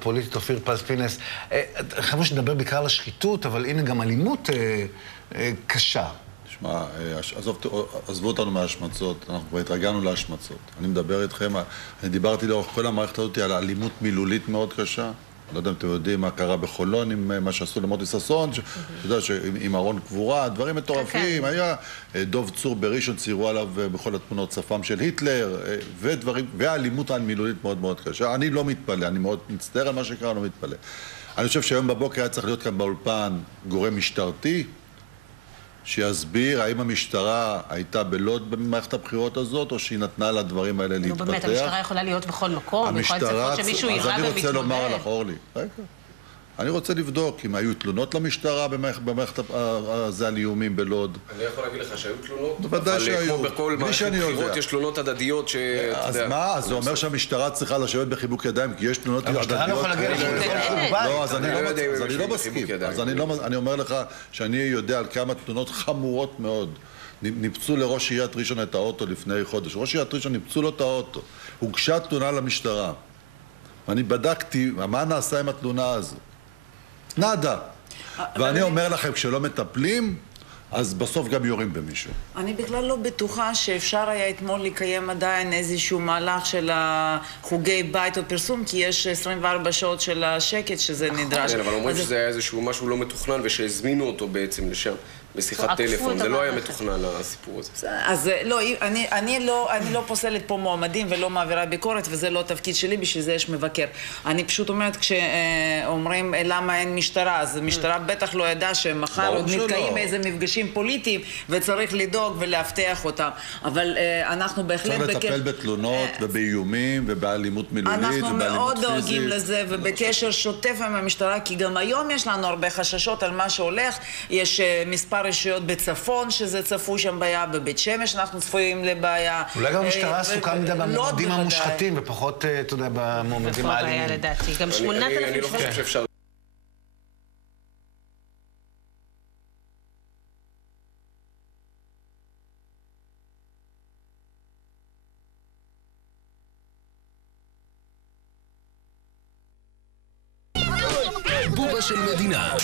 הפוליטית אופיר פז-פינס. חייבו שנדבר בעיקר על השחיתות, אבל הנה גם אלימות קשה. תשמע, עזבו אותנו מההשמצות, אנחנו כבר התרגלנו להשמצות. אני מדבר איתכם, אני דיברתי לאורך כל המערכת הזאת על אלימות מילולית מאוד קשה. לא יודע אם אתם יודעים מה קרה בחולון עם מה שעשו למוטי ששון, אתה יודע, עם ארון קבורה, דברים מטורפים, היה דוב צור בראשון, ציירו עליו בכל התמונות שפם של היטלר, והאלימות המילולית מאוד מאוד קשה. אני לא מתפלא, אני מאוד מצטער על מה שקרה, לא מתפלא. אני חושב שהיום בבוקר היה צריך להיות כאן באולפן גורם משטרתי, שיסביר האם המשטרה הייתה בלוד במערכת הבחירות הזאת, או שהיא נתנה לדברים האלה להתפתח. באמת, המשטרה יכולה להיות בכל מקום, יכולה לצפות שמישהו יירה ומתמודד. אז אני רוצה לומר לך, אורלי, אני רוצה לבדוק אם היו תלונות למשטרה במערכת הזה על איומים בלוד. אני יכול להגיד לך שהיו תלונות, בוודאי שהיו. כמו בכל מערכת בחירות יש תלונות הדדיות ש... אז מה? אז זה אומר שהמשטרה צריכה לשבת בחיבוק ידיים, כי יש תלונות הדדיות. המשטרה לא יכולה להגיע לכל בית. לא, אז אני לא מסכים. אז אני אומר לך שאני יודע על כמה תלונות חמורות מאוד. ניפצו לראש עיריית ראשון את האוטו לפני חודש. ראש עיריית ראשון ניפצו לו את האוטו. הוגשה תלונה למשטרה. ואני בדקתי מה נעשה עם התלונה הזו. נדה. ואני אומר לכם, כשלא מטפלים, אז בסוף גם יורים במישהו. אני בכלל לא בטוחה שאפשר היה אתמול לקיים עדיין איזשהו מהלך של חוגי בית או פרסום, כי יש 24 שעות של השקט שזה נדרש. אבל אומרים שזה היה איזשהו משהו לא מתוכנן ושהזמינו אותו בעצם לשם. בשיחת טלפון, זה לא היה מתוכנן הסיפור הזה. אז לא, אני לא פוסלת פה מועמדים ולא מעבירה ביקורת, וזה לא תפקיד שלי, בשביל זה יש מבקר. אני פשוט אומרת, כשאומרים למה אין משטרה, אז המשטרה בטח לא ידעה שמחר עוד מתקיים איזה מפגשים פוליטיים, וצריך לדאוג ולהבטיח אותם. אבל אנחנו בהחלט... צריך לטפל בתלונות ובאיומים ובאלימות מילולית ובאלימות פיזית. אנחנו מאוד דואגים לזה, ובקשר שוטף עם המשטרה, כי גם היום יש לנו הרבה חששות על מה שהולך. יש מספר רשויות בצפון, שזה צפוי שם בעיה, בבית שמש אנחנו צפויים לבעיה. אולי גם המשטרה עסוקה מדי במועמדים המושחתים, ופחות, אתה יודע, במועמדים האלימים. לדעתי, גם 8,000... אני לא חושב שאפשר... בובה של מדינה.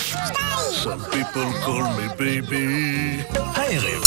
Some people call me baby. הערב